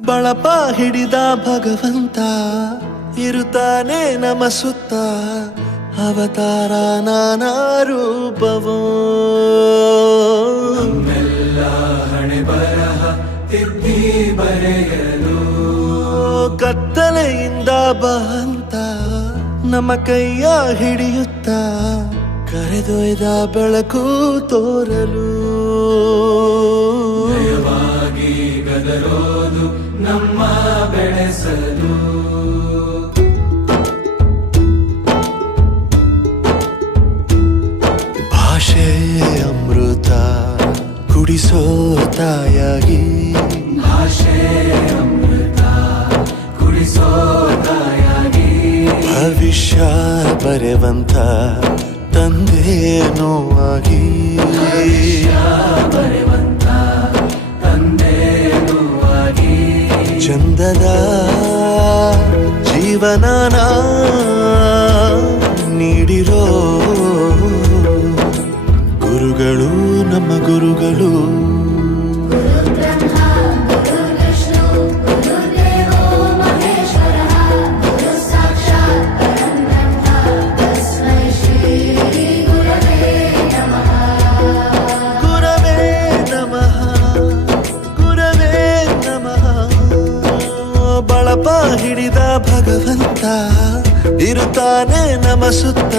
ಬಳಪ ಹಿಡಿದ ಭಗವಂತ ಇರುತ್ತಾನೆ ನಮ ಸುತ್ತ ಅವತಾರ ನಾನಾ ರೂಪವೋ ಹಣೆ ಬರಹ ತಿದ್ದಿ ಬರೆಯಲು ಕತ್ತಲೆಯಿಂದ ಬಂತ ನಮ್ಮ ಕೈಯ ಹಿಡಿಯುತ್ತ ಕರೆದೊಯ್ದ ಬೆಳಕು ತೋರಲು ದಯವಾಗಿ ಗದರೋದು ನಮ್ಮ ಬೆಳೆಸಲು ಭಾಷೆ ಅಮೃತ ಕುಡಿಸೋ ತಾಯಾಗಿ ಭಾಷೆ ಅಮೃತ ಕುಡಿಸೋ ತಾಯಾಗಿ ಭವಿಷ್ಯ ಬರೆವಂತ ತಂದೇನೋ ಆಗಿ ಬರೆವಂತ ತಂದೇನೂ ಆಗಿ ಚಂದದ ಜೀವನನ ನೀಡಿರೋ ಗುರುಗಳು ನಮ್ಮ ಗುರುಗಳು ಬಳಪ ಹಿಡಿದ ಭಗವಂತ ಇರುತ್ತಾನೆ ನಮ ಸುತ್ತ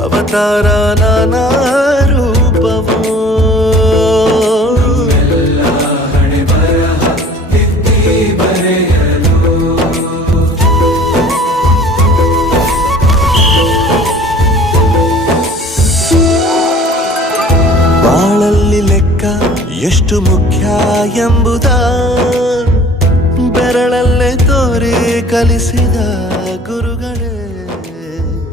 ಅವತಾರ ನಾನಾ ರೂಪವೋ ಹಣೆ ಬರಹ ತಿದ್ದಿ ಬರೆಯಲು ಬಾಳಲ್ಲಿ ಲೆಕ್ಕ ಎಷ್ಟು ಮುಖ್ಯ ಎಂಬುದ ಬೆರಳಲ್ಲೇ ತೋರಿ ಕಲಿಸಿದ ಗುರುಗಳೇ.